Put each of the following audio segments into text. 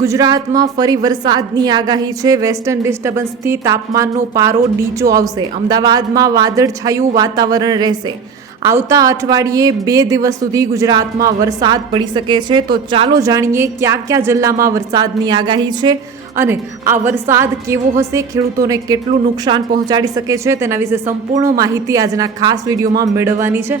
ગુજરાતમાં ફરી વરસાદની આગાહી છે. વેસ્ટર્ન ડિસ્ટર્બન્સથી તાપમાનનો પારો નીચો આવશે. અમદાવાદમાં વાદળછાયું વાતાવરણ રહેશે. આવતા અઠવાડિયે બે દિવસ સુધી ગુજરાતમાં વરસાદ પડી શકે છે. તો ચાલો જાણીએ કયા કયા જિલ્લામાં વરસાદની આગાહી છે અને આ વરસાદ કેવો હશે? ખેડૂતોને કેટલું નુકસાન પહોંચાડી શકે છે? તેના વિશે સંપૂર્ણ માહિતી આજના ખાસ વિડીયોમાં મેળવવાની છે.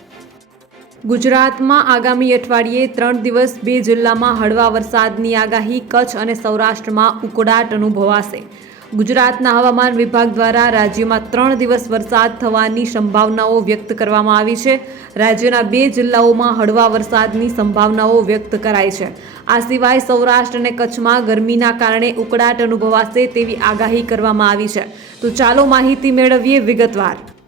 ગુજરાતમાં આગામી અઠવાડિયે ત્રણ દિવસ બે જિલ્લામાં હળવા વરસાદની આગાહી, કચ્છ અને સૌરાષ્ટ્રમાં ઉકળાટ અનુભવાશે. ગુજરાતના હવામાન વિભાગ દ્વારા રાજ્યમાં ત્રણ દિવસ વરસાદ થવાની સંભાવનાઓ વ્યક્ત કરવામાં આવી છે. રાજ્યના બે જિલ્લાઓમાં હળવા વરસાદની સંભાવનાઓ વ્યક્ત કરાઈ છે. આ સિવાય સૌરાષ્ટ્ર અને કચ્છમાં ગરમીના કારણે ઉકળાટ અનુભવાશે તેવી આગાહી કરવામાં આવી છે. તો ચાલો માહિતી મેળવીએ વિગતવાર.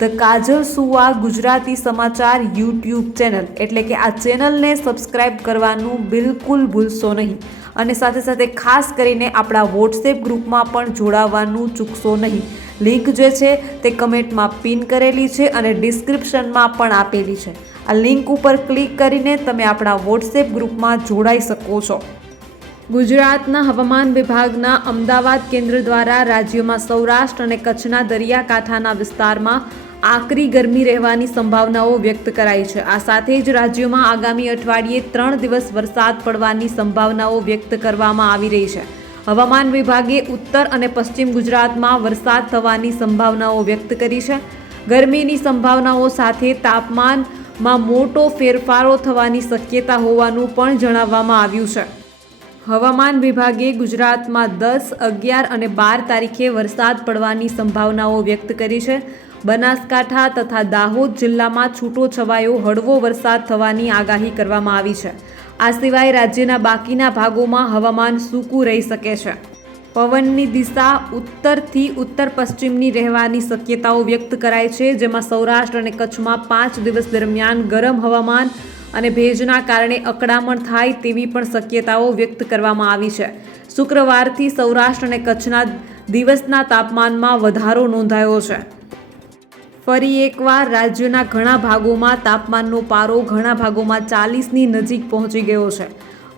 ધ કાજલ સુવા ગુજરાતી સમાચાર યુટ્યુબ ચેનલ. એટલે કે આ ચેનલને સબસ્ક્રાઇબ કરવાનું બિલકુલ ભૂલશો નહીં. અને સાથે સાથે ખાસ કરીને આપણા વોટ્સએપ ગ્રુપમાં પણ જોડાવાનું ચૂકશો નહીં. લિંક જે છે તે કમેન્ટમાં પિન કરેલી છે અને ડિસ્ક્રિપ્શનમાં પણ આપેલી છે. આ લિંક ઉપર ક્લિક કરીને તમે આપણા વોટ્સએપ ગ્રુપમાં જોડાઈ શકો છો. ગુજરાતના હવામાન વિભાગના અમદાવાદ કેન્દ્ર દ્વારા રાજ્યમાં સૌરાષ્ટ્ર અને કચ્છના દરિયાકાંઠાના વિસ્તારમાં આકરી ગરમી રહેવાની સંભાવનાઓ વ્યક્ત કરાઈ છે. આ સાથે જ રાજ્યમાં આગામી અઠવાડિયે ત્રણ દિવસ વરસાદ પડવાની સંભાવનાઓ વ્યક્ત કરવામાં આવી રહી છે. હવામાન વિભાગે ઉત્તર અને પશ્ચિમ ગુજરાતમાં વરસાદ થવાની સંભાવનાઓ વ્યક્ત કરી છે. ગરમીની સંભાવનાઓ સાથે તાપમાનમાં મોટો ફેરફારો થવાની શક્યતા હોવાનું પણ જણાવવામાં આવ્યું છે. હવામાન વિભાગે ગુજરાતમાં દસ, અગિયાર અને બાર તારીખે વરસાદ પડવાની સંભાવનાઓ વ્યક્ત કરી છે. બનાસકાંઠા તથા દાહોદ જિલ્લામાં છૂટો છવાયો હળવો વરસાદ થવાની આગાહી કરવામાં આવી છે. આ સિવાય રાજ્યના બાકીના ભાગોમાં હવામાન સૂકું રહી શકે છે. પવનની દિશા ઉત્તરથી ઉત્તર પશ્ચિમની રહેવાની શક્યતાઓ વ્યક્ત કરાય છે, જેમાં સૌરાષ્ટ્ર અને કચ્છમાં પાંચ દિવસ દરમિયાન ગરમ હવામાન અને ભેજના કારણે અકળામણ થાય તેવી પણ શક્યતાઓ વ્યક્ત કરવામાં આવી છે. શુક્રવારથી સૌરાષ્ટ્ર અને કચ્છના દિવસના તાપમાનમાં વધારો નોંધાયો છે. ફરી એકવાર રાજ્યના ઘણા ભાગોમાં તાપમાનનો પારો ઘણા ભાગોમાં ચાલીસની નજીક પહોંચી ગયો છે.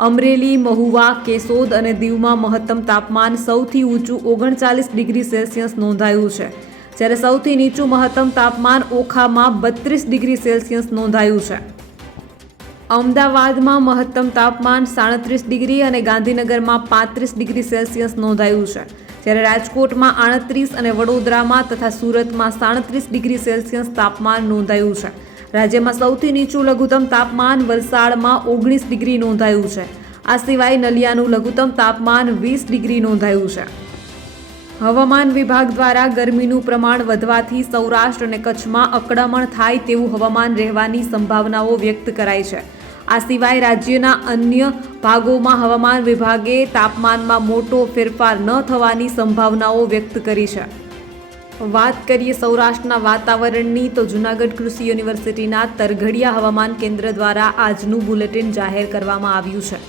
અમરેલી, મહુવા, કેશોદ અને દીવમાં મહત્તમ તાપમાન સૌથી ઊંચું ઓગણચાલીસ ડિગ્રી સેલ્સિયસ નોંધાયું છે, જ્યારે સૌથી નીચું મહત્તમ તાપમાન ઓખામાં બત્રીસ ડિગ્રી સેલ્સિયસ નોંધાયું છે. અમદાવાદમાં મહત્તમ તાપમાન સાડત્રીસ ડિગ્રી અને ગાંધીનગરમાં પાંત્રીસ ડિગ્રી સેલ્સિયસ નોંધાયું છે. જ્યારે રાજકોટમાં આડત્રીસ અને વડોદરામાં તથા સુરતમાં સાડત્રીસ ડિગ્રી સેલ્સિયસ તાપમાન નોંધાયું છે. રાજ્યમાં સૌથી નીચું લઘુત્તમ તાપમાન વલસાડમાં ઓગણીસ ડિગ્રી નોંધાયું છે. આ સિવાય નલિયાનું લઘુત્તમ તાપમાન વીસ ડિગ્રી નોંધાયું છે. હવામાન વિભાગ દ્વારા ગરમીનું પ્રમાણ વધવાથી સૌરાષ્ટ્ર અને કચ્છમાં અકળામણ થાય તેવું હવામાન રહેવાની સંભાવનાઓ વ્યક્ત કરાઈ છે. આ સિવાય રાજ્યના અન્ય ભાગોમાં હવામાન વિભાગે તાપમાનમાં મોટો ફેરફાર ન થવાની સંભાવનાઓ વ્યક્ત કરી છે. વાત કરીએ સૌરાષ્ટ્રના વાતાવરણની, તો જૂનાગઢ કૃષિ યુનિવર્સિટીના તરઘડિયા હવામાન કેન્દ્ર દ્વારા આજનું બુલેટિન જાહેર કરવામાં આવ્યું છે.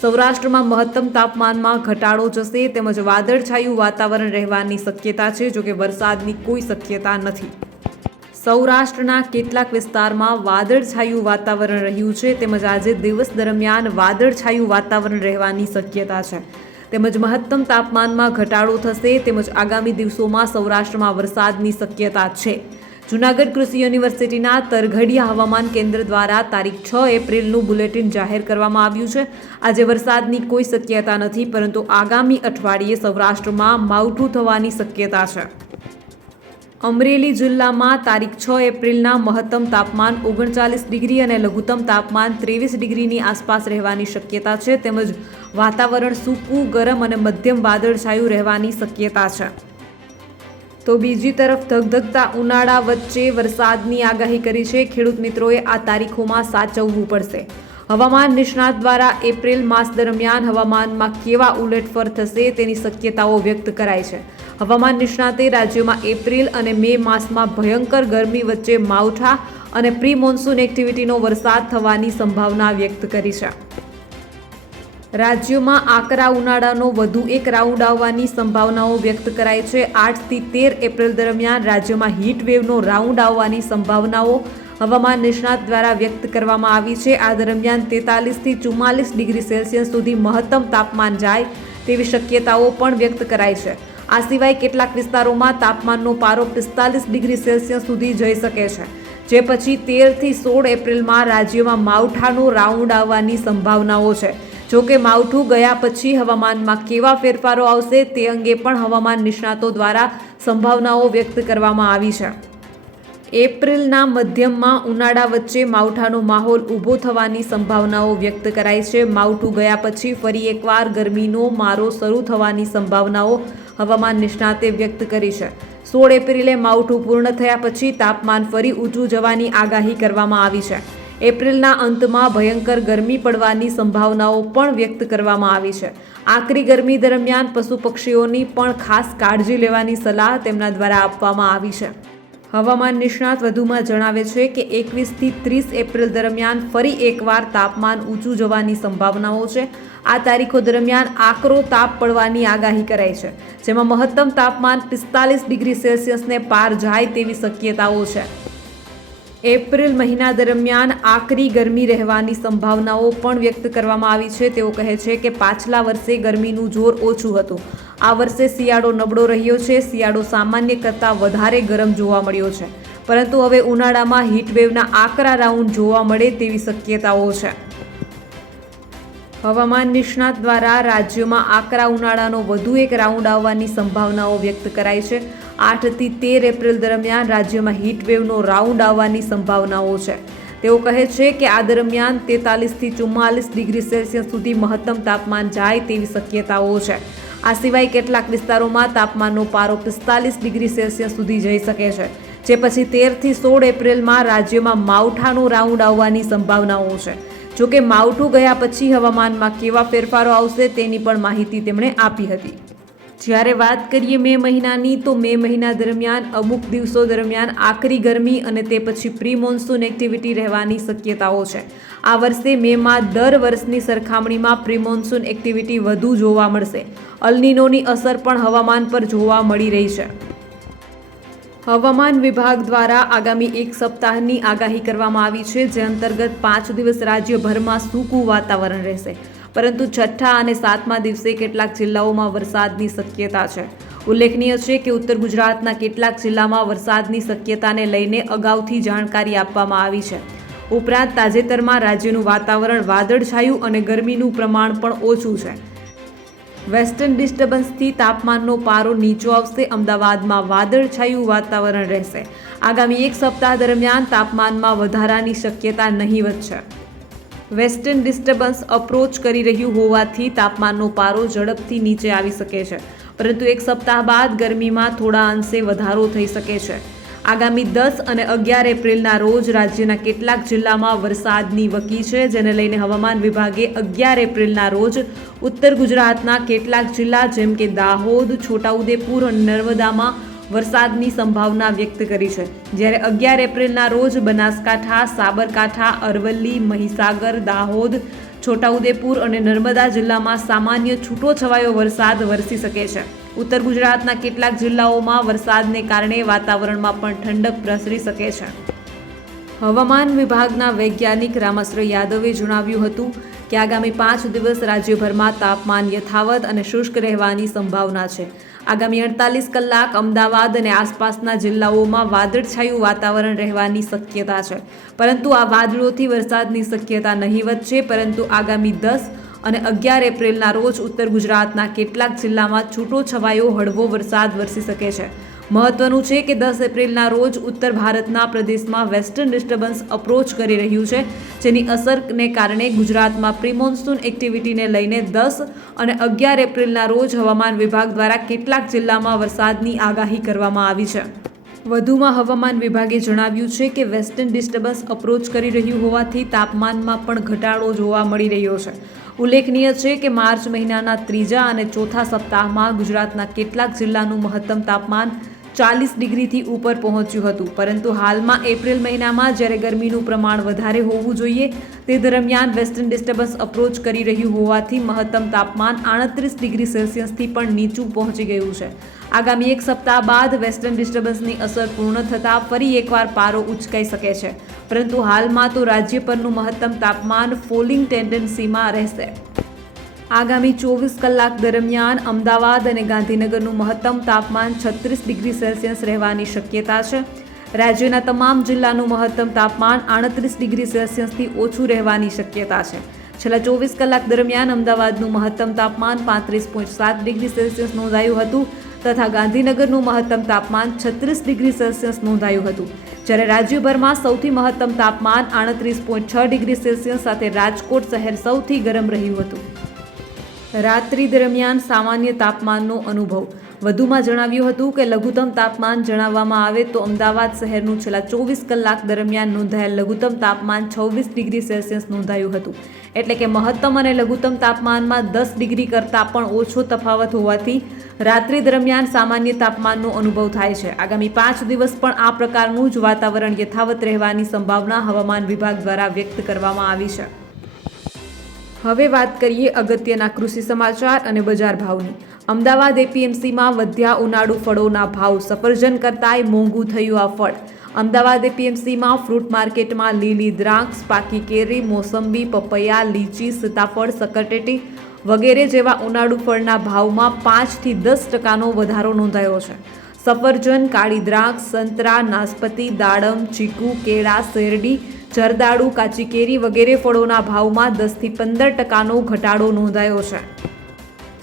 સૌરાષ્ટ્રમાં મહત્તમ તાપમાનમાં ઘટાડો જશે, તેમજ વાદળછાયું વાતાવરણ રહેવાની શક્યતા છે, જોકે વરસાદની કોઈ શક્યતા નથી. સૌરાષ્ટ્રના કેટલાક વિસ્તારમાં વાદળછાયું વાતાવરણ રહ્યું છે તેમજ આજે દિવસ દરમિયાન વાદળછાયું વાતાવરણ રહેવાની શક્યતા છે. તેમજ મહત્તમ તાપમાનમાં ઘટાડો થશે તેમજ આગામી દિવસોમાં સૌરાષ્ટ્રમાં વરસાદની શક્યતા છે. જૂનાગઢ કૃષિ યુનિવર્સિટીના તરઘડિયા હવામાન કેન્દ્ર દ્વારા તારીખ છ એપ્રિલનું બુલેટિન જાહેર કરવામાં આવ્યું છે. આજે વરસાદની કોઈ શક્યતા નથી, પરંતુ આગામી અઠવાડિયે સૌરાષ્ટ્રમાં માવઠું થવાની શક્યતા છે. અમરેલી જિલ્લામાં તારીખ છ એપ્રિલના મહત્તમ તાપમાન ઓગણચાલીસ ડિગ્રી અને લઘુત્તમ તાપમાન ત્રેવીસ ડિગ્રીની આસપાસ રહેવાની શક્યતા છે. તેમજ વાતાવરણ સૂકું, ગરમ અને મધ્યમ વાદળછાયું રહેવાની શક્યતા છે. તો બીજી તરફ ધગધગતા ઉનાળા વચ્ચે વરસાદની આગાહી કરી છે. ખેડૂત મિત્રોએ આ તારીખોમાં સાચવવું પડશે. હવામાન નિષ્ણાત દ્વારા એપ્રિલ માસ દરમિયાન હવામાનમાં કેવા ઉલટફર થશે તેની શક્યતાઓ વ્યક્ત કરાઈ છે. હવામાન નિષ્ણાતે રાજ્યમાં એપ્રિલ અને મે માસમાં ભયંકર ગરમી વચ્ચે માવઠા અને પ્રી મોન્સૂન એક્ટિવિટીનો વરસાદ થવાની સંભાવના વ્યક્ત કરી છે. રાજ્યમાં આકરા ઉનાળાનો વધુ એક રાઉન્ડ આવવાની સંભાવનાઓ વ્યક્ત કરાઈ છે. આઠથી તેર એપ્રિલ દરમિયાન રાજ્યમાં હીટ વેવનો રાઉન્ડ આવવાની સંભાવનાઓ હવામાન નિષ્ણાત દ્વારા વ્યક્ત કરવામાં આવી છે. આ દરમિયાન તેતાલીસથી ચુમ્માલીસ ડિગ્રી સેલ્સિયસ સુધી મહત્તમ તાપમાન જાય તેવી શક્યતાઓ પણ વ્યક્ત કરાઈ છે. આ સિવાય કેટલાક વિસ્તારોમાં તાપમાનનો પારો પિસ્તાલીસ ડિગ્રી સેલ્સિયસ સુધી જઈ શકે છે. જે પછી તેરથી સોળ એપ્રિલમાં રાજ્યમાં માવઠાનો રાઉન્ડ આવવાની સંભાવનાઓ છે. જો કે માવઠું ગયા પછી હવામાનમાં કેવા ફેરફારો આવશે તે અંગે પણ હવામાન નિષ્ણાતો દ્વારા સંભાવનાઓ વ્યક્ત કરવામાં આવી છે. એપ્રિલના મધ્યમમાં ઉનાળા વચ્ચે માવઠાનો માહોલ ઊભો થવાની સંભાવનાઓ વ્યક્ત કરાઈ છે. માવઠું ગયા પછી ફરી એકવાર ગરમીનો મારો શરૂ થવાની સંભાવનાઓ હવામાન નિષ્ણાતે વ્યક્ત કરી છે. સોળ એપ્રિલે માવઠું પૂર્ણ થયા પછી તાપમાન ફરી ઊંચું જવાની આગાહી કરવામાં આવી છે. એપ્રિલના અંતમાં ભયંકર ગરમી પડવાની સંભાવનાઓ પણ વ્યક્ત કરવામાં આવી છે. આકરી ગરમી દરમિયાન પશુ પક્ષીઓની પણ ખાસ કાળજી લેવાની સલાહ તેમના દ્વારા આપવામાં આવી છે. હવામાન નિષ્ણાત વધુમાં જણાવે છે કે એકવીસથી ત્રીસ એપ્રિલ દરમિયાન ફરી એકવાર તાપમાન ઊંચું જવાની સંભાવનાઓ છે. આ તારીખો દરમિયાન આકરો તાપ પડવાની આગાહી કરાઈ છે, જેમાં મહત્તમ તાપમાન પિસ્તાલીસ ડિગ્રી સેલ્સિયસને પાર જાય તેવી શક્યતાઓ છે. એપ્રિલ મહિના દરમિયાન આકરી ગરમી રહેવાની સંભાવનાઓ પણ વ્યક્ત કરવામાં આવી છે. તેઓ કહે છે કે પાછલા વર્ષે ગરમીનું જોર ઓછું હતું. આ વર્ષે શિયાળો નબળો રહ્યો છે. શિયાળો સામાન્ય કરતાં વધારે ગરમ જોવા મળ્યો છે. પરંતુ હવે ઉનાળામાં હીટવેવના આકરા રાઉન્ડ જોવા મળે તેવી શક્યતાઓ છે. હવામાન નિષ્ણાત દ્વારા રાજ્યમાં આકરા ઉનાળાનો વધુ એક રાઉન્ડ આવવાની સંભાવનાઓ વ્યક્ત કરાઈ છે. આઠથી તેર એપ્રિલ દરમિયાન રાજ્યમાં હીટવેવનો રાઉન્ડ આવવાની સંભાવનાઓ છે. તેઓ કહે છે કે આ દરમિયાન તેતાલીસથી ચુમ્માલીસ ડિગ્રી સેલ્સિયસ સુધી મહત્તમ તાપમાન જાય તેવી શક્યતાઓ છે. આ સિવાય કેટલાક વિસ્તારોમાં તાપમાનનો પારો પિસ્તાલીસ ડિગ્રી સેલ્સિયસ સુધી જઈ શકે છે, જે પછી તેરથી સોળ એપ્રિલમાં રાજ્યમાં માવઠાનો રાઉન્ડ આવવાની સંભાવનાઓ છે. જોકે માવઠું ગયા પછી હવામાનમાં કેવા ફેરફારો આવશે તેની પણ માહિતી તેમણે આપી હતી. જ્યારે વાત કરીએ મે મહિનાની, તો મે મહિના દરમિયાન, અમુક દિવસો દરમિયાન આકરી ગરમી અને તે પછી પ્રી મોન્સૂન એક્ટિવિટી રહેવાની શક્યતાઓ છે. આ વર્ષે મેમાં દર વર્ષની સરખામણીમાં પ્રી મોન્સૂન એક્ટિવિટી વધુ જોવા મળશે. અલનીનોની અસર પણ હવામાન પર જોવા મળી રહી છે. હવામાન વિભાગ દ્વારા આગામી એક સપ્તાહની આગાહી કરવામાં આવી છે, જે અંતર્ગત પાંચ દિવસ રાજ્યભરમાં સૂકું વાતાવરણ રહેશે. પરંતુ છઠ્ઠા અને સાતમા દિવસે કેટલાક જિલ્લાઓમાં વરસાદની શક્યતા છે. ઉલ્લેખનીય છે કે ઉત્તર ગુજરાતના કેટલાક જિલ્લામાં વરસાદની શક્યતાને લઈને અગાઉથી જાણકારી આપવામાં આવી છે. ઉપરાંત તાજેતરમાં રાજ્યનું વાતાવરણ વાદળછાયું અને ગરમીનું પ્રમાણ પણ ઓછું છે. વેસ્ટર્ન ડિસ્ટર્બન્સથી તાપમાનનો પારો નીચો આવશે, અમદાવાદમાં વાદળછાયું વાતાવરણ રહેશે. આગામી એક સપ્તાહ દરમિયાન તાપમાનમાં વધારાની શક્યતા નહીવત છે. વેસ્ટર્ન ડિસ્ટર્બન્સ અપ્રોચ કરી રહ્યું હોવાથી તાપમાનનો પારો ઝડપથી નીચે આવી શકે છે. પરંતુ એક સપ્તાહ બાદ ગરમીમાં થોડા અંશે વધારો થઈ શકે છે. આગામી દસ અને અગિયાર એપ્રિલના રોજ રાજ્યના કેટલાક જિલ્લામાં વરસાદની વકી છે, જેને લઈને હવામાન વિભાગે અગિયાર એપ્રિલના રોજ ઉત્તર ગુજરાતના કેટલાક જિલ્લા જેમ કે દાહોદ, છોટાઉદેપુર અને નર્મદામાં વરસાદની સંભાવના વ્યક્ત કરી છે. જ્યારે અગિયાર એપ્રિલના રોજ બનાસકાંઠા, સાબરકાંઠા, અરવલ્લી, મહીસાગર, દાહોદ, છોટાઉદેપુર અને નર્મદા જિલ્લામાં સામાન્ય છૂટો છવાયો વરસાદ વરસી શકે છે. ઉત્તર ગુજરાતના કેટલાક જિલ્લાઓમાં વરસાદને કારણે વાતાવરણમાં પણ ઠંડક પ્રસરી શકે છે. હવામાન વિભાગના વૈજ્ઞાનિક રામાશ્ર યાદવે જણાવ્યું હતું કે આગામી પાંચ દિવસ રાજ્યભરમાં તાપમાન યથાવત અને શુષ્ક રહેવાની સંભાવના છે. આગામી અડતાલીસ કલાક અમદાવાદ અને આસપાસના જિલ્લાઓમાં વાદળછાયું વાતાવરણ રહેવાની શક્યતા છે. પરંતુ આ વાદળોથી વરસાદની શક્યતા નહીવત છે પરંતુ આગામી દસ અને અગિયાર એપ્રિલના રોજ ઉત્તર ગુજરાતના કેટલાક જિલ્લામાં છૂટો છવાયો હળવો વરસાદ વરસી શકે છે. મહત્વનું છે કે દસ એપ્રિલના રોજ ઉત્તર ભારતના પ્રદેશમાં વેસ્ટર્ન ડિસ્ટર્બન્સ અપ્રોચ કરી રહ્યું છે, જેની અસરને કારણે ગુજરાતમાં પ્રિમોન્સૂન એક્ટિવિટીને લઈને દસ અને અગિયાર એપ્રિલના રોજ હવામાન વિભાગ દ્વારા કેટલાક જિલ્લામાં વરસાદની આગાહી કરવામાં આવી છે. વધુમાં હવામાન વિભાગે જણાવ્યું છે કે વેસ્ટર્ન ડિસ્ટર્બન્સ અપ્રોચ કરી રહ્યું હોવાથી તાપમાનમાં પણ ઘટાડો જોવા મળી રહ્યો છે. ઉલ્લેખનીય છે કે માર્ચ મહિનાના ત્રીજા અને ચોથા સપ્તાહમાં ગુજરાતના કેટલાક જિલ્લાનું મહત્તમ તાપમાન ચાલીસ ડિગ્રીથી ઉપર પહોંચ્યું હતું. પરંતુ હાલમાં એપ્રિલ મહિનામાં જ્યારે ગરમીનું પ્રમાણ વધારે હોવું જોઈએ, તે દરમિયાન વેસ્ટર્ન ડિસ્ટર્બન્સ અપ્રોચ કરી રહ્યું હોવાથી મહત્તમ તાપમાન આડત્રીસ ડિગ્રી સેલ્સિયસથી પણ નીચું પહોંચી ગયું છે. આગામી એક સપ્તાહ બાદ વેસ્ટર્ન ડિસ્ટર્બન્સની અસર પૂર્ણ થતાં ફરી એકવાર પારો ઉચકાઈ શકે છે. પરંતુ હાલમાં તો રાજ્ય પરનું મહત્તમ તાપમાન ફોલિંગ ટેન્ડન્સીમાં રહેશે. આગામી ચોવીસ કલાક દરમિયાન અમદાવાદ અને ગાંધીનગરનું મહત્તમ તાપમાન છત્રીસ ડિગ્રી સેલ્સિયસ રહેવાની શક્યતા છે. રાજ્યના તમામ જિલ્લાનું મહત્તમ તાપમાન આડત્રીસ ડિગ્રી સેલ્સિયસથી ઓછું રહેવાની શક્યતા છે. છેલ્લા ચોવીસ કલાક દરમિયાન અમદાવાદનું મહત્તમ તાપમાન પાંત્રીસ પોઈન્ટ સાત ડિગ્રી સેલ્સિયસ નોંધાયું હતું તથા ગાંધીનગરનું મહત્તમ તાપમાન છત્રીસ ડિગ્રી સેલ્સિયસ નોંધાયું હતું. જ્યારે રાજ્યભરમાં સૌથી મહત્તમ તાપમાન આડત્રીસ પોઈન્ટ છ ડિગ્રી સેલ્સિયસ સાથે રાજકોટ શહેર સૌથી ગરમ રહ્યું હતું. રાત્રિ દરમિયાન સામાન્ય તાપમાનનો અનુભવ. વધુમાં જણાવ્યું હતું કે લઘુત્તમ તાપમાન જણાવવામાં આવે તો અમદાવાદ શહેરનું છેલ્લા ચોવીસ કલાક દરમિયાન નોંધાયેલ લઘુત્તમ તાપમાન છવ્વીસ ડિગ્રી સેલ્સિયસ નોંધાયું હતું. એટલે કે મહત્તમ અને લઘુત્તમ તાપમાનમાં દસ ડિગ્રી કરતાં પણ ઓછો તફાવત હોવાથી રાત્રિ દરમિયાન સામાન્ય તાપમાનનો અનુભવ થાય છે. આગામી પાંચ દિવસ પણ આ પ્રકારનું જ વાતાવરણ યથાવત રહેવાની સંભાવના હવામાન વિભાગ દ્વારા વ્યક્ત કરવામાં આવી છે. હવે વાત કરીએ અગત્યના કૃષિ સમાચાર અને બજાર ભાવની. અમદાવાદ એપીએમસીમાં વધ્યા ઉનાળુ ફળોના ભાવ સફરજન કરતાંય મોંઘું થયું આ ફળ. અમદાવાદ એપીએમસીમાં ફ્રૂટ માર્કેટમાં લીલી દ્રાક્ષ, પાકી કેરી, મોસંબી, પપૈયા, લીચી, સીતાફળ, સકરટેટી વગેરે જેવા ઉનાળુ ફળના ભાવમાં પાંચથી દસ ટકાનો વધારો નોંધાયો છે. સફરજન, કાળી દ્રાક્ષ, સંતરા નાસપતિ દાડમ, ચીકુ, કેળા, શેરડી જરદાળુ કાચી કેરી વગેરે ફળોના ભાવમાં દસથી પંદર ટકાનો ઘટાડો નોંધાયો છે.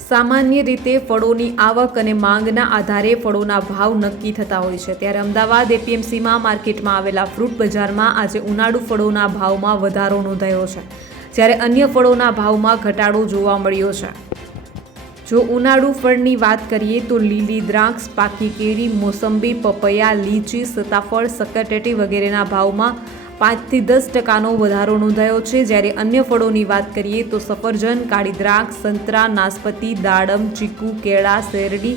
સામાન્ય રીતે ફળોની આવક અને માંગના આધારે ફળોના ભાવ નક્કી થતા હોય છે. ત્યારે અમદાવાદ એપીએમસીમાં માર્કેટમાં આવેલા ફ્રૂટ બજારમાં આજે ઉનાળુ ફળોના ભાવમાં વધારો નોંધાયો છે, જ્યારે અન્ય ફળોના ભાવમાં ઘટાડો જોવા મળ્યો છે. જો ઉનાળુ ફળની વાત કરીએ તો લીલી દ્રાક્ષ, પાકી કેરી, મોસંબી, પપૈયા, લીચી, સીતાફળ, સક્કરટેટી વગેરેના ભાવમાં પાંચથી દસ ટકાનો વધારો નોંધાયો છે. જ્યારે અન્ય ફળોની વાત કરીએ તો સફરજન, કાળી દ્રાક્ષ, સંતરા નાસપતિ દાડમ, ચીકુ, કેળા, શેરડી,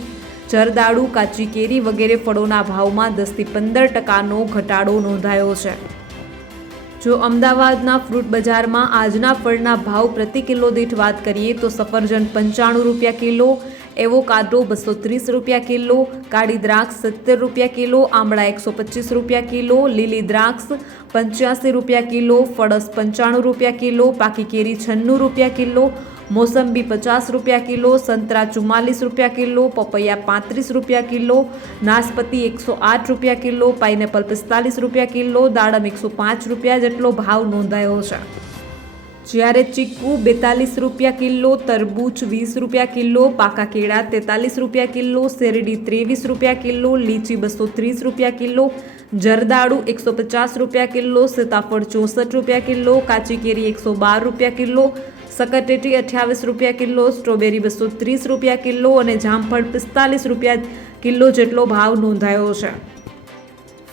જરદાળુ, કાચી કેરી વગેરે ફળોના ભાવમાં દસથી પંદર ટકાનો ઘટાડો નોંધાયો છે. જો અમદાવાદના ફ્રૂટ બજારમાં આજના ફળના ભાવ પ્રતિ કિલો દીઠ વાત કરીએ તો સફરજન પંચાણું રૂપિયા કિલો એવોકાડો બસો ત્રીસ રૂપિયા કિલો કાળી દ્રાક્ષ સત્તર રૂપિયા કિલો આમળા એકસો પચીસ રૂપિયા કિલો લીલી દ્રાક્ષ પંચ્યાસી રૂપિયા કિલો ફળસ પંચાણું રૂપિયા કિલો પાકી કેરી છન્નું રૂપિયા કિલો મોસંબી પચાસ રૂપિયા કિલો સંતરા ચુમ્માલીસ રૂપિયા કિલો પપૈયા પાંત્રીસ રૂપિયા કિલો નાસપતિ એકસો આઠ રૂપિયા કિલો પાઇનેપલ પિસ્તાલીસ રૂપિયા કિલો દાડમ એકસો પાંચ રૂપિયા જેટલો ભાવ નોંધાયો છે જ્યારે ચીકુ બેતાલીસ રૂપિયા કિલો, તરબૂચ વીસ રૂપિયા કિલો, પાકા કેળા તેતાલીસ રૂપિયા કિલો, શેરડી ત્રેવીસ રૂપિયા કિલો, લીચી બસો ત્રીસ રૂપિયા કિલો, જરદાળુ એકસો પચાસ રૂપિયા કિલો, સીતાફળ ચોસઠ રૂપિયા કિલો, કાચી કેરી એકસો બાર રૂપિયા કિલો, સકરટેટી અઠ્યાવીસ રૂપિયા કિલો, સ્ટ્રોબેરી બસો ત્રીસ રૂપિયા કિલો અને જામફળ પિસ્તાલીસ રૂપિયા કિલો જેટલો ભાવ નોંધાયો છે.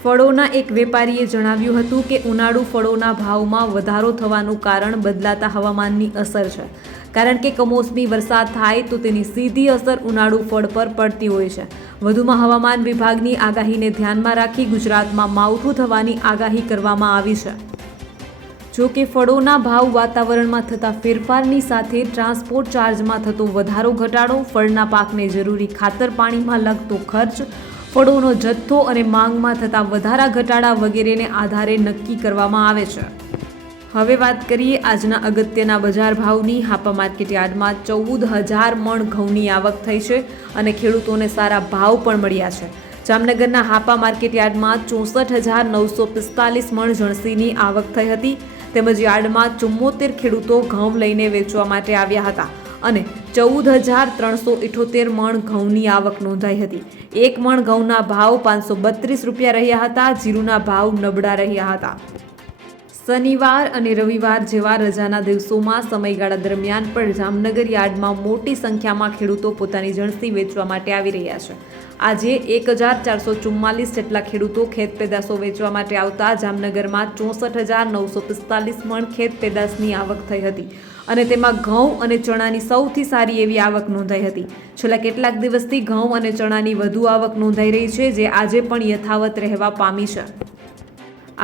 ફળોના એક વેપારીએ જણાવ્યું હતું કે ઉનાળુ ફળોના ભાવમાં વધારો થવાનું કારણ બદલાતા હવામાનની અસર છે. કારણ કે કમોસમી વરસાદ થાય તો તેની સીધી અસર ઉનાળુ ફળ પર પડતી હોય છે. વધુમાં હવામાન વિભાગની આગાહીને ધ્યાનમાં રાખી ગુજરાતમાં માવઠું થવાની આગાહી કરવામાં આવી છે. જો કે ફળોના ભાવ વાતાવરણમાં થતા ફેરફારની સાથે ટ્રાન્સપોર્ટ ચાર્જમાં થતો વધારો ઘટાડો, ફળના પાકને જરૂરી ખાતર પાણીમાં લગતો ખર્ચ ફળોનો જથ્થો અને માંગમાં થતા વધારા ઘટાડા વગેરેને આધારે નક્કી કરવામાં આવે છે. હવે વાત કરીએ આજના અગત્યના બજાર ભાવની. હાપા માર્કેટ યાર્ડમાં ચૌદ હજાર મણ ઘઉંની આવક થઈ છે અને ખેડૂતોને સારા ભાવ પણ મળ્યા છે. જામનગરના હાપા માર્કેટ યાર્ડમાં ચોસઠ હજાર નવસો પિસ્તાલીસ મણ જણસીની આવક થઈ હતી. તેમજ યાર્ડમાં ચુમ્મોતેર ખેડૂતો ઘઉં લઈને વેચવા માટે આવ્યા હતા. અને ચૌદ હજાર ત્રણસો ઇઠોતેર મણ ઘઉંની આવક નોંધાઈ હતી. એક મણ ઘઉંના ભાવ પાંચસો બત્રીસ રૂપિયા રહ્યા હતા, જીરુના ભાવ નબળા રહ્યા હતા. શનિવાર અને રવિવાર જેવા રજાના દિવસોમાં સમયગાળા દરમિયાન પણ જામનગર યાર્ડમાં મોટી સંખ્યામાં ખેડૂતો પોતાની જણસી વેચવા માટે આવી રહ્યા છે. આજે એક હજાર ચારસો ચુમ્માલીસ જેટલા ખેડૂતો ખેત પેદાશો વેચવા માટે આવતા જામનગરમાં ચોસઠ હજાર નવસો પિસ્તાલીસ મણ ખેત પેદાશની આવક થઈ હતી. અને તેમાં ઘઉં અને ચણાની સૌથી સારી એવી આવક નોંધાઈ હતી. છેલ્લા કેટલાક દિવસથી ઘઉં અને ચણાની વધુ આવક નોંધાઈ રહી છે, જે આજે પણ યથાવત રહેવા પામી છે.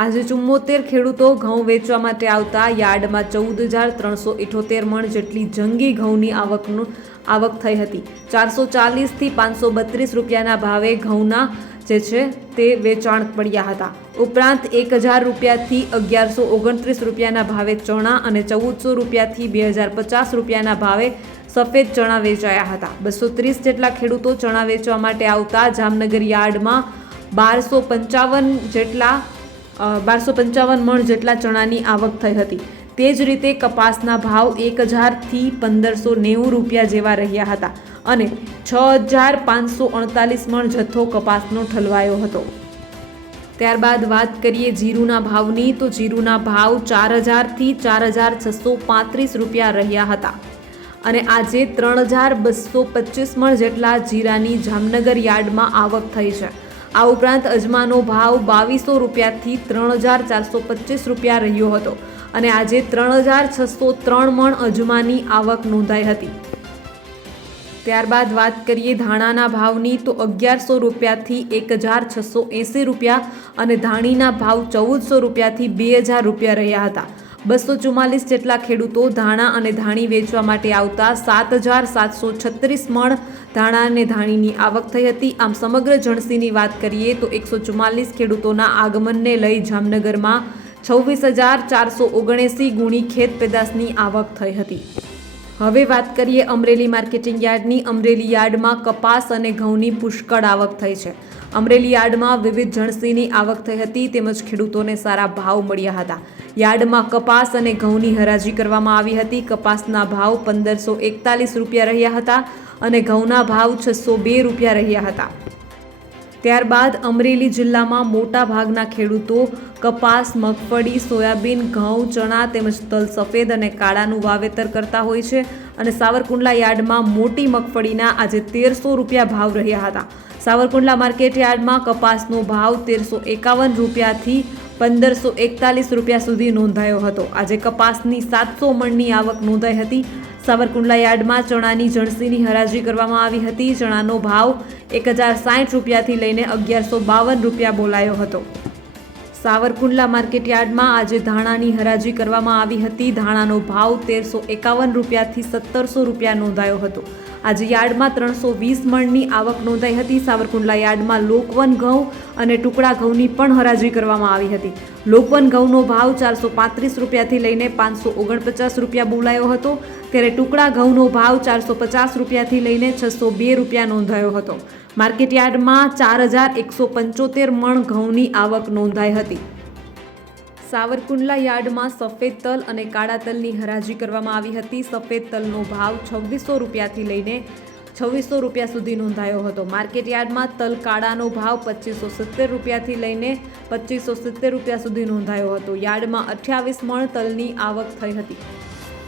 આજે ચુમ્મોતેર ખેડૂતો ઘઉં વેચવા માટે આવતા યાર્ડમાં ચૌદ હજાર ત્રણસો ઇઠોતેર મણ જેટલી જંગી ઘઉંની આવકનું આવક થઈ હતી. ચારસો ચાલીસથી પાંચસો બત્રીસ રૂપિયાના ભાવે ઘઉંના જે છે તે વેચાણ પડ્યા હતા. ઉપરાંત એક હજાર રૂપિયાથી અગિયારસો ઓગણત્રીસ રૂપિયાના ભાવે ચણા અને ચૌદસો રૂપિયાથી બે હજાર પચાસ રૂપિયાના ભાવે સફેદ ચણા વેચાયા હતા. બસો ત્રીસ જેટલા ખેડૂતો ચણા વેચવા માટે આવતા જામનગર યાર્ડમાં બારસો પંચાવન જેટલા બારસો પંચાવન મણ જેટલા ચણાની આવક થઈ હતી. તે જ રીતે કપાસના ભાવ એક હજારથી પંદરસો નેવું રૂપિયા જેવા રહ્યા હતા. અને છ હજાર પાંચસો અડતાલીસ મણ જથ્થો કપાસનો ઠલવાયો હતો. ત્યારબાદ વાત કરીએ જીરુના ભાવની, તો જીરુના ભાવ ચાર હજારથી ચાર હજાર છસો પાંત્રીસ રૂપિયા રહ્યા હતા. અને આજે ત્રણ હજાર બસો પચીસ મણ જેટલા જીરાની જામનગર યાર્ડમાં આવક થઈ છે. આ ઉપરાંત અજમાનો ભાવ બાવીસો રૂપિયાથી ત્રણ હજાર ચારસો પચીસ રૂપિયા રહ્યો હતો. અને આજે ત્રણ હજાર છસો ત્રણ મણ અજમાની આવક નોંધાઈ હતી. ત્યારબાદ વાત કરીએ ધાણાના ભાવની, તો અગિયારસો રૂપિયાથી એક હજાર છસો એંસી રૂપિયા અને ધાણીના ભાવ ચૌદસો રૂપિયાથી બે હજાર રૂપિયા રહ્યા હતા. બસો ચુમ્માલીસ જેટલા ખેડૂતો ધાણા અને ધાણી વેચવા માટે આવતા સાત હજાર સાતસો છત્રીસ મણ ધાણા અને ધાણીની આવક થઈ હતી. આમ સમગ્ર જણસીની વાત કરીએ તો એકસો ચુમ્માલીસ ખેડૂતોના આગમનને લઈ જામનગરમાં છવ્વીસ હજાર ચારસો ઓગણએંસી ગુણી ખેત પેદાશની આવક થઈ હતી. હવે વાત કરીએ અમરેલી માર્કેટિંગ યાર્ડની. અમરેલી યાર્ડમાં કપાસ અને ઘઉંની પુષ્કળ આવક થઈ છે. અમરેલી યાર્ડમાં વિવિધ જણસીની આવક થઈ હતી, તેમજ ખેડૂતોને સારા ભાવ મળ્યા હતા. યાર્ડમાં કપાસ અને ઘઉંની હરાજી કરવામાં આવી હતી. કપાસના ભાવ પંદરસો એકતાલીસ રૂપિયા રહ્યા હતા અને ઘઉંના ભાવ છસો બે રૂપિયા રહ્યા હતા. ત્યારબાદ અમરેલી જિલ્લામાં મોટા ભાગના ખેડૂતો કપાસ, મગફળી, સોયાબીન, ઘઉં, ચણા તેમજ તલ સફેદ અને કાળાનું વાવેતર કરતા હોય છે અને સાવરકુંડલા યાર્ડમાં મોટી મગફળીના આજે તેરસો રૂપિયા ભાવ રહ્યા હતા. સાવરકુંડલા માર્કેટ યાર્ડમાં કપાસનો ભાવ તેરસો એકાવન રૂપિયાથી પંદરસો એકતાલીસ રૂપિયા સુધી નોંધાયો હતો. આજે કપાસની સાતસો મણની આવક નોંધાઈ હતી. સાવરકુંડલા યાર્ડમાં ચણાની જણસીની હરાજી કરવામાં આવી હતી. ચણાનો ભાવ એક હજાર સાઠ રૂપિયાથી લઈને અગિયારસો બાવન રૂપિયા બોલાયો હતો. સાવરકુંડલા માર્કેટ યાર્ડમાં આજે ધાણાની હરાજી કરવામાં આવી હતી. ધાણાનો ભાવ તેરસો એકાવન રૂપિયાથી સત્તરસો રૂપિયા નોંધાયો હતો. આજે યાર્ડમાં ત્રણસો વીસ મણની આવક નોંધાઈ હતી. સાવરકુંડલા યાર્ડમાં લોકવન ઘઉં અને ટુકડા ઘઉંની પણ હરાજી કરવામાં આવી હતી. લોકવન ઘઉંનો ભાવ ચારસો પાંત્રીસ રૂપિયાથી લઈને પાંચસો ઓગણપચાસ રૂપિયા બોલાયો હતો. ત્યારે ટુકડા ઘઉંનો ભાવ ચારસો પચાસ રૂપિયાથી લઈને છસો બે રૂપિયા નોંધાયો હતો. માર્કેટ યાર્ડમાં ચાર હજાર એકસો પંચોતેર મણ ઘઉંની આવક નોંધાઈ હતી. સાવરકુંડલા યાર્ડમાં સફેદ તલ અને કાળા તલની હરાજી કરવામાં આવી હતી. સફેદ તલનો ભાવ છવ્વીસો રૂપિયાથી લઈને છવ્વીસો રૂપિયા સુધી નોંધાયો હતો. માર્કેટ યાર્ડમાં તલ કાળાનો ભાવ પચીસો સિત્તેર રૂપિયાથી લઈને પચીસો સિત્તેર રૂપિયા સુધી નોંધાયો હતો. યાર્ડમાં અઠ્યાવીસ મણ તલની આવક થઈ હતી.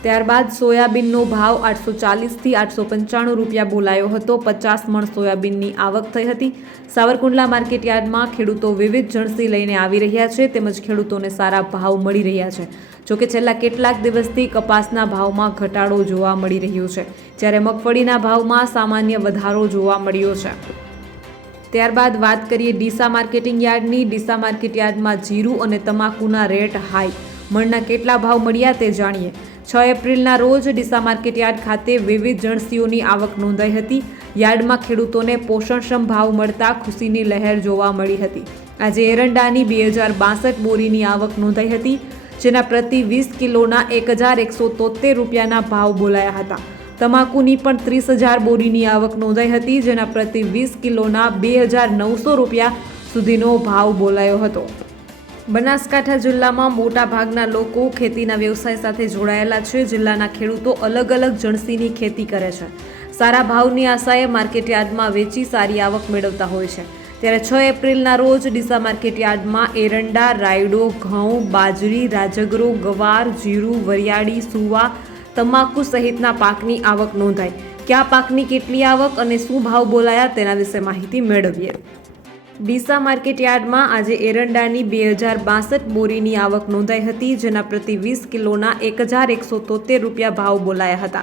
ત્યારબાદ સોયાબીનનો ભાવ આઠસો ચાલીસથી આઠસો પંચાણું રૂપિયા બોલાયો હતો. પચાસ મણ સોયાબીનની આવક થઈ હતી. સાવરકુંડલા માર્કેટ યાર્ડમાં ખેડૂતો વિવિધ જણસી લઈને આવી રહ્યા છે તેમજ ખેડૂતોને સારા ભાવ મળી રહ્યા છે. જોકે છેલ્લા કેટલાક દિવસથી કપાસના ભાવમાં ઘટાડો જોવા મળી રહ્યો છે. જ્યારે મગફળીના ભાવમાં સામાન્ય વધારો જોવા મળ્યો છે. ત્યારબાદ વાત કરીએ ડીસા માર્કેટિંગ યાર્ડની. ડીસા માર્કેટ યાર્ડમાં જીરું અને તમાકુના રેટ હાઈ. મણના કેટલા ભાવ મળ્યા તે જાણીએ. છ એપ્રિલના રોજ ડીસા માર્કેટયાર્ડ ખાતે વિવિધ જણસીઓની આવક નોંધાઈ હતી. યાર્ડમાં ખેડૂતોને પોષણક્ષમ ભાવ મળતા ખુશીની લહેર જોવા મળી હતી. આજે એરંડાની બે હજાર બાસઠ બોરીની આવક નોંધાઈ હતી, જેના પ્રતિ વીસ કિલોના એક હજાર એકસો તોતેર રૂપિયાના ભાવ બોલાયા હતા. તમાકુની પણ ત્રીસ હજાર બોરીની આવક નોંધાઈ હતી, જેના પ્રતિ વીસ કિલોના બે હજાર નવસો રૂપિયા સુધીનો ભાવ બોલાયો હતો. બનાસકાંઠા જિલ્લામાં મોટા ભાગના લોકો ખેતીના વ્યવસાય સાથે જોડાયેલા છે. જિલ્લાના ખેડૂતો અલગ અલગ જણસીની ખેતી કરે છે. સારા ભાવની આશાએ માર્કેટયાર્ડમાં વેચી સારી આવક મેળવતા હોય છે. ત્યારે છ એપ્રિલના રોજ ડીસા માર્કેટયાર્ડમાં એરંડા, રાયડો, ઘઉં, બાજરી, રાજગરો, ગવાર, જીરું, વરિયાળી, સુવા, તમાકુ સહિતના પાકની આવક નોંધાઈ. કયા પાકની કેટલી આવક અને શું ભાવ બોલાયા તેના વિશે માહિતી મેળવીએ. ડીસા માર્કેટ યાર્ડમાં આજે એરંડાની બે હજાર બાસઠ બોરીની આવક નોંધાઈ હતી, જેના પ્રતિ વીસ કિલોના એક હજાર એકસો તોતેર રૂપિયા ભાવ બોલાયા હતા.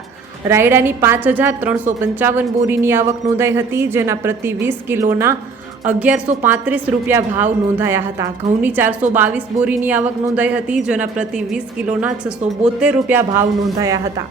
રાયડાની પાંચ હજાર ત્રણસો પંચાવન બોરીની આવક નોંધાઈ હતી, જેના પ્રતિ વીસ કિલોના અગિયારસો પાંત્રીસ રૂપિયા ભાવ નોંધાયા હતા. ઘઉંની ચારસો બાવીસ બોરીની આવક નોંધાઈ હતી, જેના પ્રતિ વીસ કિલોના છસો બોતેર રૂપિયા ભાવ નોંધાયા હતા.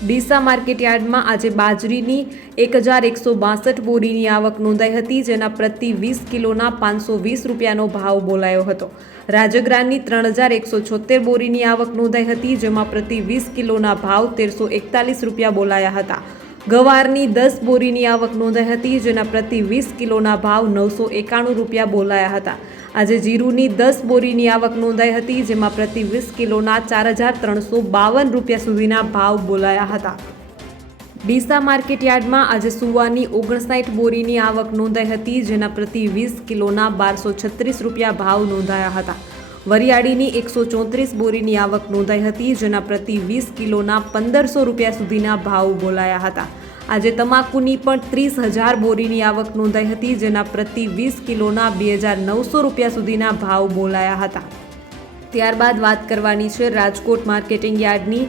ડીસા માર્કેટ યાર્ડમાં આજે બાજરીની એક હજાર એકસો બાસઠ બોરીની આવક નોંધાઈ હતી, જેના પ્રતિ વીસ કિલોના પાંચસો વીસ રૂપિયાનો ભાવ બોલાયો હતો. રાજગરાની ત્રણ હજાર એકસો છોતેર બોરીની આવક નોંધાઈ હતી, જેમાં પ્રતિ વીસ કિલોના ભાવ તેરસો એકતાલીસ રૂપિયા બોલાયા હતા. ગવારની દસ બોરીની આવક નોંધાઈ હતી, જેના પ્રતિ વીસ કિલોના ભાવ નવસો એકાણું રૂપિયા બોલાયા હતા. આજે જીરુની દસ બોરીની આવક નોંધાઈ હતી, જેમાં પ્રતિ વીસ કિલોના ચાર હજાર ત્રણસો બાવન રૂપિયા સુધીના ભાવ બોલાયા હતા. ડીસા માર્કેટ યાર્ડમાં આજે સુવાની ઓગણસાઠ બોરીની આવક નોંધાઈ હતી, જેના પ્રતિ વીસ કિલોના બારસો છત્રીસ રૂપિયા ભાવ નોંધાયા હતા. વરિયાળીની એકસો ચોત્રીસ બોરીની આવક નોંધાઈ હતી, જેના પ્રતિ વીસ કિલોના પંદરસો રૂપિયા સુધીના ભાવ બોલાયા હતા. આજે તમાકુની પણ ત્રીસ હજાર બોરીની આવક નોંધાઈ હતી, જેના પ્રતિ વીસ કિલોના બે હજાર નવસો રૂપિયા સુધીના ભાવ બોલાયા હતા. ત્યારબાદ વાત કરવાની છે રાજકોટ માર્કેટિંગ યાર્ડની.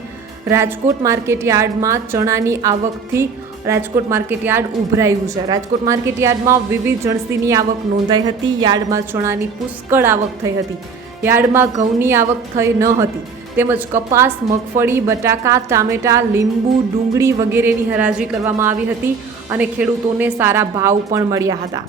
રાજકોટ માર્કેટ યાર્ડમાં ચણાની આવકથી રાજકોટ માર્કેટ યાર્ડ ઉભરાયું છે. રાજકોટ માર્કેટ યાર્ડમાં વિવિધ જણસીની આવક નોંધાઈ હતી. યાર્ડમાં ચણાની પુષ્કળ આવક થઈ હતી. યાર્ડમાં ઘઉંની આવક થઈ ન હતી. તેમજ કપાસ, મગફળી, બટાકા, ટામેટા, લીંબુ, ડુંગળી વગેરેની હરાજી કરવામાં આવી હતી અને ખેડૂતોને સારા ભાવ પણ મળ્યા હતા.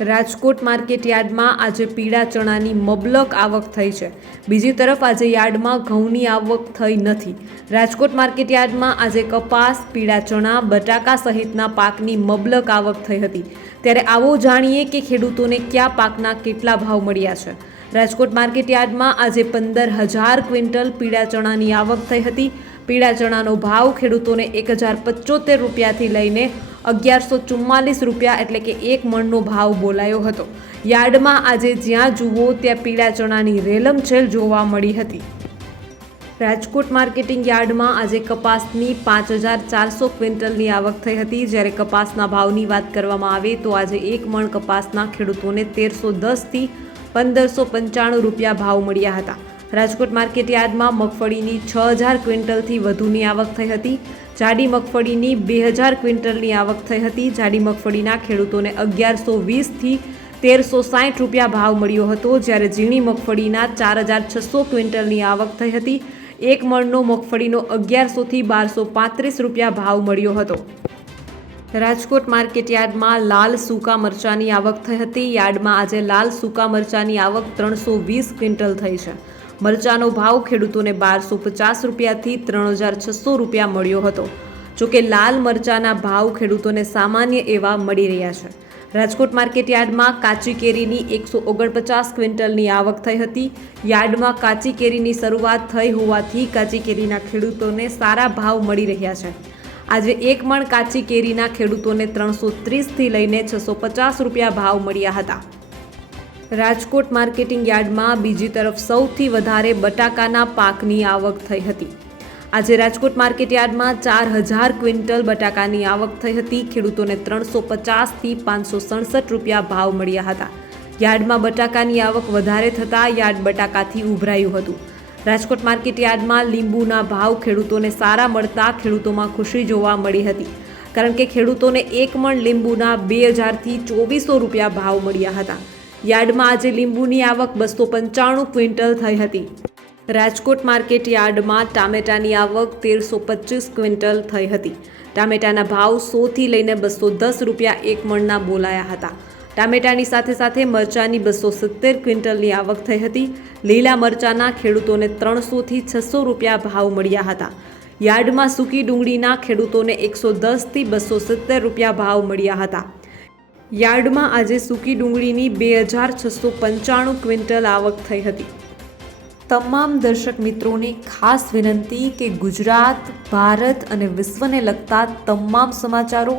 રાજકોટ માર્કેટ યાર્ડમાં આજે પીળા ચણાની મબલક આવક થઈ છે. બીજી તરફ આજે યાર્ડમાં ઘઉંની આવક થઈ નથી. રાજકોટ માર્કેટ યાર્ડમાં આજે કપાસ, પીળા ચણા, બટાકા સહિતના પાકની મબલક આવક થઈ હતી. ત્યારે આવો જાણીએ કે ખેડૂતોને કયા પાકના કેટલા ભાવ મળ્યા છે. રાજકોટ માર્કેટ યાર્ડમાં આજે પંદર હજાર ક્વિન્ટલ પીળા ચણાની આવક થઈ હતી. પીળા ચણાનો ભાવ ખેડૂતોને એક હજાર પચોતેર રૂપિયાથી લઈને અગિયારસો ચુમ્માલીસ રૂપિયા એટલે કે એક મણનો ભાવ બોલાયો હતો. યાર્ડમાં આજે જ્યાં જુઓ ત્યાં પીળા ચણાની રેલમછેલ જોવા મળી હતી. રાજકોટ માર્કેટિંગ યાર્ડમાં આજે કપાસની પાંચ હજાર ચારસો ક્વિન્ટલની આવક થઈ હતી. જ્યારે કપાસના ભાવની વાત કરવામાં આવે તો આજે એક મણ કપાસના ખેડૂતોને તેરસો દસથી પંદરસો પંચાણું રૂપિયા ભાવ મળ્યા હતા. રાજકોટ માર્કેટ યાર્ડમાં મગફળીની છ હજાર ક્વિન્ટલથી વધુની આવક થઈ હતી. જાડી મગફળીની બે હજાર ક્વિન્ટલની આવક થઈ હતી. જાડી મગફળીના ખેડૂતોને અગિયારસો વીસથી તેરસો સાઠ રૂપિયા ભાવ મળ્યો હતો, જ્યારે ઝીણી મગફળીના ચાર હજાર છસો ક્વિન્ટલની આવક થઈ હતી. એક મણનો મગફળીનો અગિયારસોથી બારસો પાંત્રીસ રૂપિયા ભાવ મળ્યો હતો. રાજકોટ માર્કેટ યાર્ડમાં લાલ સૂકા મરચાની આવક થઈ હતી. યાર્ડમાં આજે લાલ સૂકા મરચાની આવક ત્રણસો વીસ ક્વિન્ટલ થઈ છે. મરચાનો ભાવ ખેડૂતોને બારસો પચાસ રૂપિયાથી ત્રણ હજાર છસો રૂપિયા મળ્યો હતો. જોકે લાલ મરચાના ભાવ ખેડૂતોને સામાન્ય એવા મળી રહ્યા છે. રાજકોટ માર્કેટ યાર્ડમાં કાચી કેરીની એકસો ઓગણપચાસ ક્વિન્ટલની આવક થઈ હતી. યાર્ડમાં કાચી કેરીની શરૂઆત થઈ હોવાથી કાચી કેરીના ખેડૂતોને સારા ભાવ મળી રહ્યા છે. આજે એક મણ કાચી કેરીના ખેડૂતોને ત્રણસો ત્રીસથી લઈને છસો પચાસ રૂપિયા ભાવ મળ્યા હતા. રાજકોટ માર્કેટિંગ યાર્ડમાં બીજી તરફ સૌથી વધારે બટાકાના પાકની આવક થઈ હતી. આજે રાજકોટ માર્કેટ યાર્ડમાં ચાર હજાર ક્વિન્ટલ બટાકાની આવક થઈ હતી. ખેડૂતોને ત્રણસો પચાસથી પાંચસો સડસઠ રૂપિયા ભાવ મળ્યા હતા. યાર્ડમાં બટાકાની આવક વધારે થતાં યાર્ડ બટાકાથી ઉભરાયું હતું. રાજકોટ માર્કેટ યાર્ડમાં લીંબુના ભાવ ખેડૂતોને સારા મળતા ખેડૂતોમાં ખુશી જોવા મળી હતી. કારણ કે ખેડૂતોને એક મણ લીંબુના બે હજારથી ચોવીસો રૂપિયા ભાવ મળ્યા હતા. યાર્ડમાં આજે લીંબુની આવક બસો પંચાણું ક્વિન્ટલ થઈ હતી. રાજકોટ માર્કેટ યાર્ડમાં ટામેટાની આવક તેરસો પચીસ ક્વિન્ટલ થઈ હતી. ટામેટાના ભાવ સોથી લઈને બસો દસ રૂપિયા એક મણના બોલાયા હતા. ટામેટાની સાથે સાથે મરચાંની બસો સિત્તેર ક્વિન્ટલની આવક થઈ હતી. લીલા મરચાંના ખેડૂતોને ત્રણસોથી છસો રૂપિયા ભાવ મળ્યા હતા. યાર્ડમાં સૂકી ડુંગળીના ખેડૂતોને એકસો દસથી બસો સિત્તેર રૂપિયા ભાવ મળ્યા હતા. યાર્ડમાં આજે સૂકી ડુંગળીની બે હજાર છસો પંચાણું ક્વિન્ટલ આવક થઈ હતી. તમામ દર્શક મિત્રોને ખાસ વિનંતી કે ગુજરાત, ભારત અને વિશ્વને લગતા તમામ સમાચારો